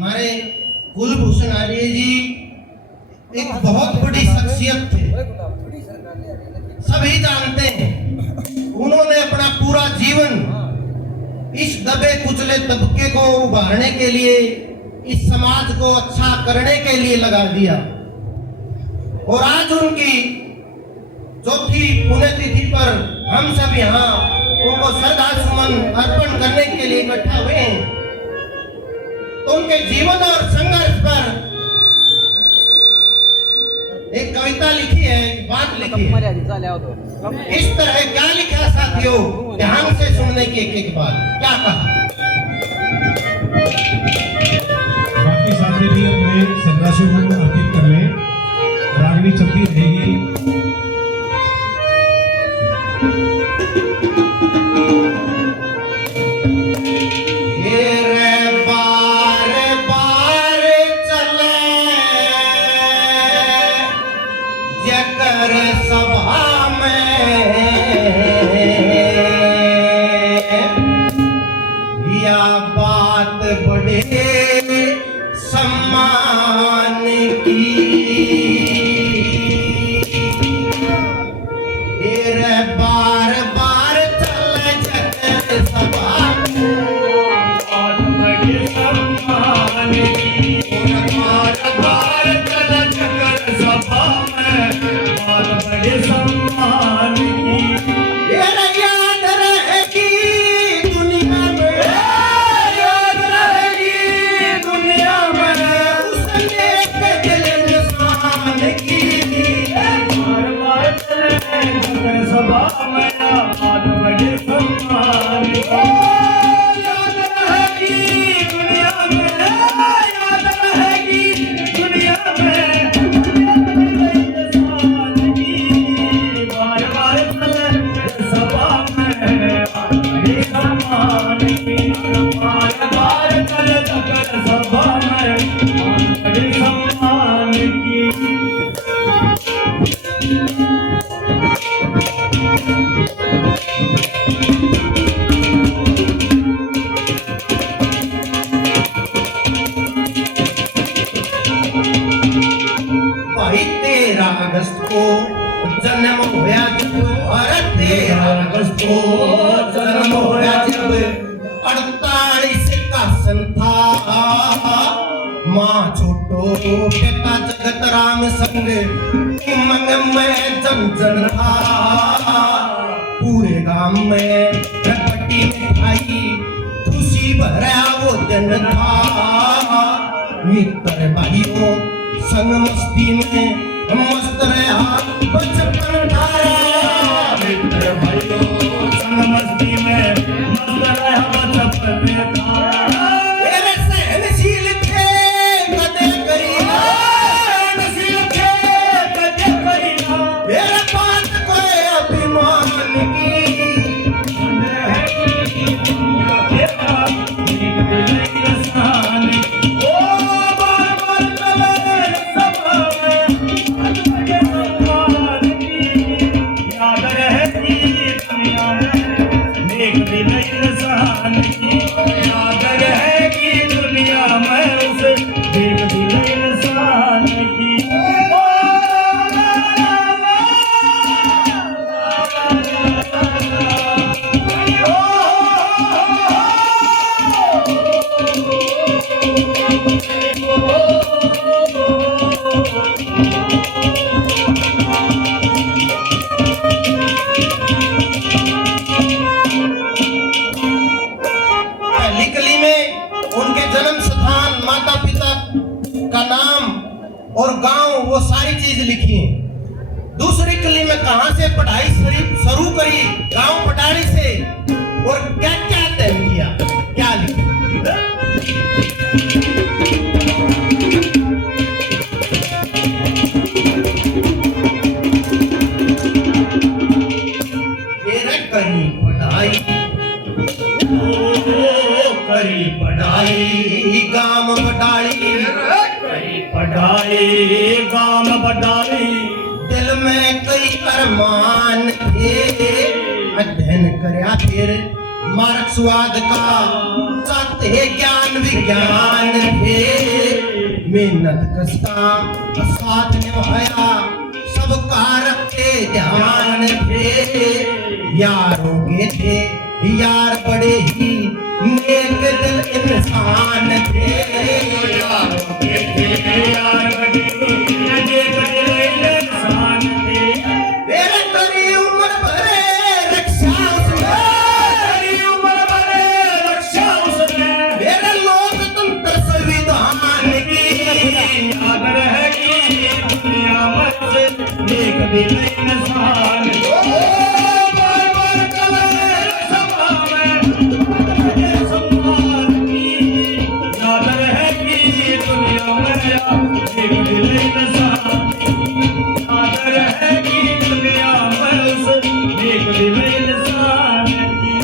हमारे कुलभूषण आर्य जी एक बहुत बड़ी शख्सियत थे, सभी जानते हैं। उन्होंने अपना पूरा जीवन इस दबे कुचले तबके को उभारने के लिए, इस समाज को अच्छा करने के लिए लगा दिया। और आज उनकी चौथी पुण्यतिथि पर हम सब यहाँ उनको श्रद्धा सुमन अर्पण करने के लिए इकट्ठा हुए हैं। तो उनके जीवन और संघर्ष पर एक कविता लिखी है, एक बात लिखी है। इस तरह क्या लिखा साथियों, ध्यान से सुनने की एक एक बात। क्या कहा? बाकी साथी भी अपने श्रद्धा सुमन अर्पित कर लें, रागनी चलती रहेगी। सभा में या बात बड़े सम्मान की, बार बार चल जग सभा में बात बड़े सम्मान की, बार बार चल जग सभा में बड़े सम्मान की। याद रहेगी दुनिया में, याद रहेगी दुनिया में उसने दिल इंसान की। बार बार चले सभा में बात बड़े सम्मान की। याद रहेगी दुनिया में, याद रहेगी दुनिया में अगस्त को जन्म होया जब, अरे 13 अगस्त को जन्म होया जब 48 का सन था। माँ छोटो बेटा जगत राम संग मन में जन था। पूरे गांव में रपटी मिठाई खुशी भरा वो दिन था। मित्र भाइयों संग मस्ती में मस्त रहा बचपन धारा। मित्र भाइयों संग मस्ती में मस्त रहा बचपन धारा। तेरे सहनशील थे कदे करीना, सहनशील थे कदे करीना। तेरे पास कोई अभिमान की और गांव वो सारी चीज लिखी है। दूसरी कली में कहां से पढ़ाई शुरू करी, गांव पटारी से, और क्या क्या तय किया, क्या लिखा। करी पढ़ाई, करी पढ़ाई गांव पटारी, पढ़ाई गांव बढ़ाई। दिल में कई अरमान थे, अध्ययन करया फिर मार्क्सवाद का, चाहते ज्ञान विज्ञान थे। मेहनत कष्टा साथ निभाया, सबका रखते ध्यान थे। यारों के थे यार बड़े ही नेक दिल इंसान थे। यारों के थे यार बड़े ही नेक दिल इंसान थे। मेरे तेरी उम्र भरे रक्षा उसने, तेरी उम्र भरे रक्षा उसने। मेरे लोकतंत्र संविधान की याद रहेगी दुनिया में एक दिल इंसान। बार बार कलर सभा में ये सम्मान की याद रहेगी दुनिया में एक दिल इंसान। याद रहेगी दुनिया में उस एक दिल इंसान की।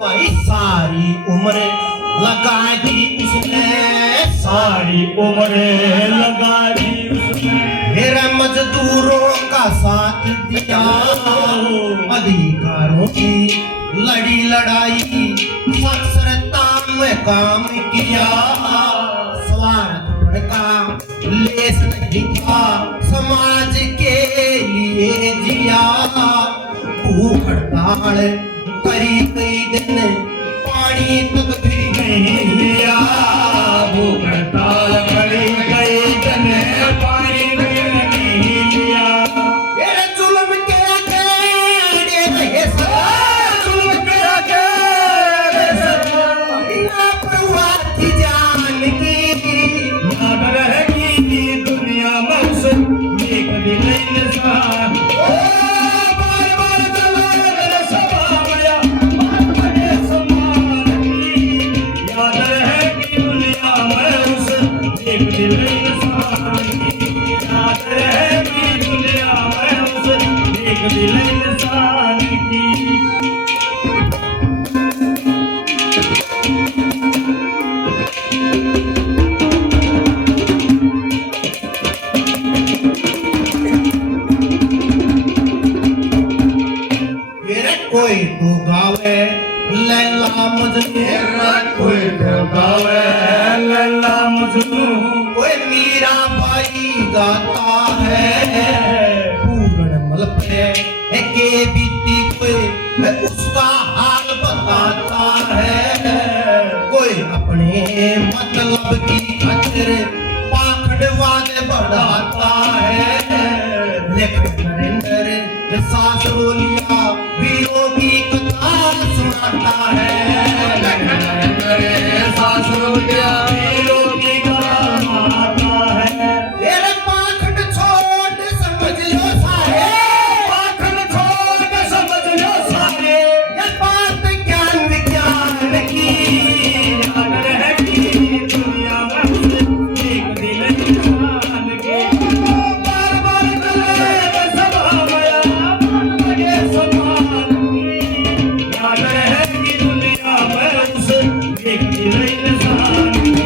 भाई सारी उम्र लगा दी उसने, सारी उम्र लगा दी उसने। मेरा मजदूरों का साथ दिया, अधिकारों की लड़ी लड़ाई, साक्षरता में काम किया। स्वार्थ का लेस नहीं था, समाज के लिए जिया। भूख हड़ताल करी कई दिन, पानी तक भी नहीं लिया। भूख हड़ताल करी कई दिन, पानी भी नहीं लिया। मेरे जुल्म के अकेले रहे सदा, जुल्म के अकेले सदा, बिना परवाह की जान की। याद रहेगी दुनिया में उस एक दिल इंसान। बार बार कलर सभा में ये सम्मान की याद रहेगी दुनिया में उस एक दिल इंसान की। याद रहेगी दुनिया में उस एक दिल इंसान की। मेरे कोई तो गावे लैला मजनू, कोई तो गावे लैला मजनू, कोई मीरा बाई गाता है। पूर्ण मल पे के बीती कोई उसका हाल बताता है। कोई अपने मतलब की खातिर पाखंडवाद बढ़ाता है। लेकिन नरेंद्र सास बोलिया वीरों की कथा सुनाता है। नरेंद्र सास बोलिया वीरों की कथा सुनाता है। मेरे पाखंड छोड़ समझ लो सारे, पाखंड छोड़ समझ लो सारे। ये बात ज्ञान विज्ञान की। याद रहेगी दुनिया में एक दिल इंसान के। बार बार कलर सभा में ये सम्मान की याद रहेगी दुनिया में उस एक दिल इंसान की।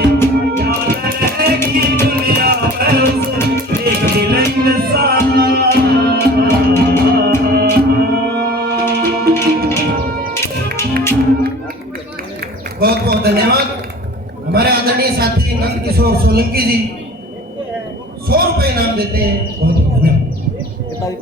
याद रहेगी दुनिया में उस एक दिल इंसान। बहुत बहुत धन्यवाद हमारे आदरणीय साथी नंद किशोर सोलंकी जी। 100 रुपए इनाम देते हैं। बहुत बहुत धन्यवाद।